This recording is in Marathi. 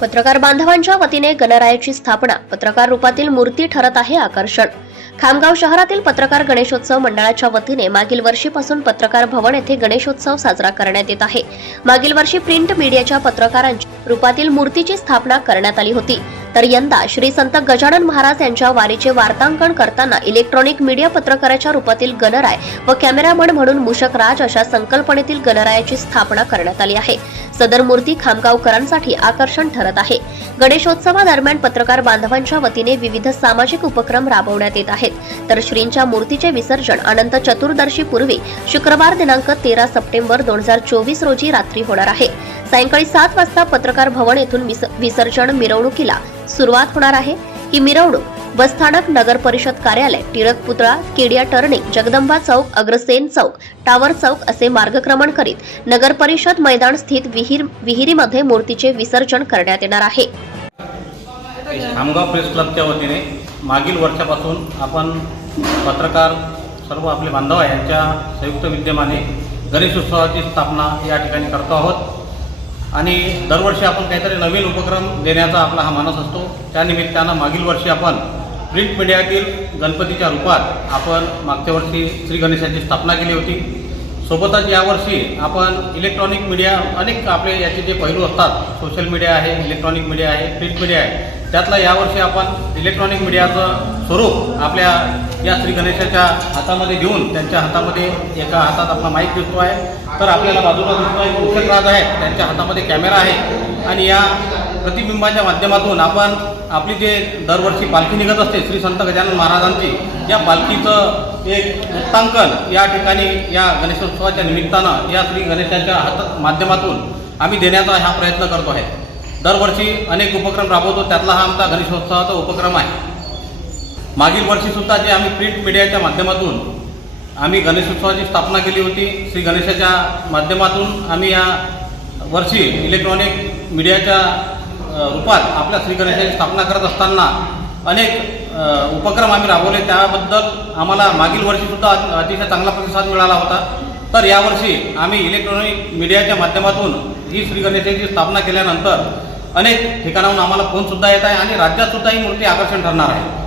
पत्रकार बांधवांच्या वतीने गणरायाची स्थापना. पत्रकार रूपातील मूर्ती ठरत आहे आकर्षण. खामगाव शहरातील पत्रकार गणेशोत्सव मंडळाच्या वतीने मागील वर्षीपासून पत्रकार भवन येथे गणेशोत्सव साजरा करण्यात येत आहे. मागील वर्षी प्रिंट मीडियाच्या पत्रकारांच्या रूपातील मूर्तीची स्थापना करण्यात आली होती. तर यंदा श्री संत गजानन महाराज यांच्या वारीचे वार्तांकन करताना इलेक्ट्रॉनिक मीडिया पत्रकाराच्या रूपातील गणराय व कॅमेरामन म्हणून मूषक राज अशा संकल्पनेतील गणरायाची स्थापना करण्यात आली आहे. सदर मूर्ती खामगावकरांसाठी आकर्षण ठरत आहे. गणेशोत्सवादरम्यान पत्रकार बांधवांच्या वतीने विविध सामाजिक उपक्रम राबवण्यात येत आहेत. तर श्रींच्या मूर्तीचे विसर्जन अनंत चतुर्दशी पूर्वी शुक्रवार दिनांक तेरा सप्टेंबर दोन हजार चोवीस रोजी रात्री होणार आहे. सायंकाळी सात वाजता पत्रकार भवन येथून विस- विसर्जन मिरवणुकीला सुरुवात होणार आहे. ही मिरवणूक बसस्थानक नगर परिषद कार्यालय टिळक पुतळा केडिया टर्निंग जगदंबा चौक अग्रसेन चौक टावर चौक असे मार्गक्रमण करीत नगर परिषद मैदान स्थित विहीर विहिरीमध्ये मूर्तीचे विसर्जन करण्यात येणार आहे. खामगाव प्रेस क्लबच्या वतीने मागील वर्षापासून आपण पत्रकार सर्व आपले बांधव यांच्या संयुक्त विद्यमाने गणेशोत्सवाची स्थापना या ठिकाणी करतो आहोत. आणि दरवर्षी आपण काहीतरी नवीन उपक्रम देण्याचा आपला हा मानस असतो. त्यानिमित्तानं मागील वर्षी आपण प्रिंट मीडियातील गणपतीच्या रूपात आपण मागच्या वर्षी श्री गणेशाची स्थापना केली होती. सोबतच यावर्षी आपण इलेक्ट्रॉनिक मीडिया अनेक आपले याचे जे पैलू असतात सोशल मीडिया आहे इलेक्ट्रॉनिक मीडिया आहे प्रिंट मीडिया आहे त्यातला यावर्षी आपण इलेक्ट्रॉनिक मीडियाचं स्वरूप आपल्या या श्री गणेशाच्या हातामध्ये घेऊन त्यांच्या हातामध्ये एका हातात आपला माईक दिसतो आहे. तर आपल्याला बाजूला दिसतो आहे कुशल राज आहे. त्यांच्या हातामध्ये कॅमेरा आहे. आणि या प्रतिबिंबाच्या माध्यमातून आपण आपली जे दरवर्षी पालखी निघत असते श्री संत गजानन महाराजांची या पालखीचं एक वृत्तांकन या ठिकाणी या गणेशोत्सवाच्या निमित्तानं या श्री गणेशाच्या हात माध्यमातून आम्ही देण्याचा हा प्रयत्न करतो आहे. दरवर्षी अनेक उपक्रम राबवतो. त्यातला हा आमचा गणेशोत्सवाचा उपक्रम आहे. मागील वर्षीसुद्धा जे आम्ही प्रिंट मीडियाच्या माध्यमातून आम्ही गणेशोत्सवाची स्थापना केली होती श्री गणेशाच्या माध्यमातून आम्ही या वर्षी इलेक्ट्रॉनिक मीडियाच्या रूपात आपल्या श्री गणेशाची स्थापना करत असताना अनेक उपक्रम आम्ही राबवले. त्याबद्दल आम्हाला मागील वर्षीसुद्धा अतिशय चांगला प्रतिसाद मिळाला होता. तर यावर्षी आम्ही इलेक्ट्रॉनिक मीडियाच्या माध्यमातून ही श्री गणेशाची स्थापना केल्यानंतर अनेक ठिकाणाहून आम्हाला फोनसुद्धा येत आहे आणि राज्यातसुद्धा ही मूर्ती आकर्षण ठरणार आहे.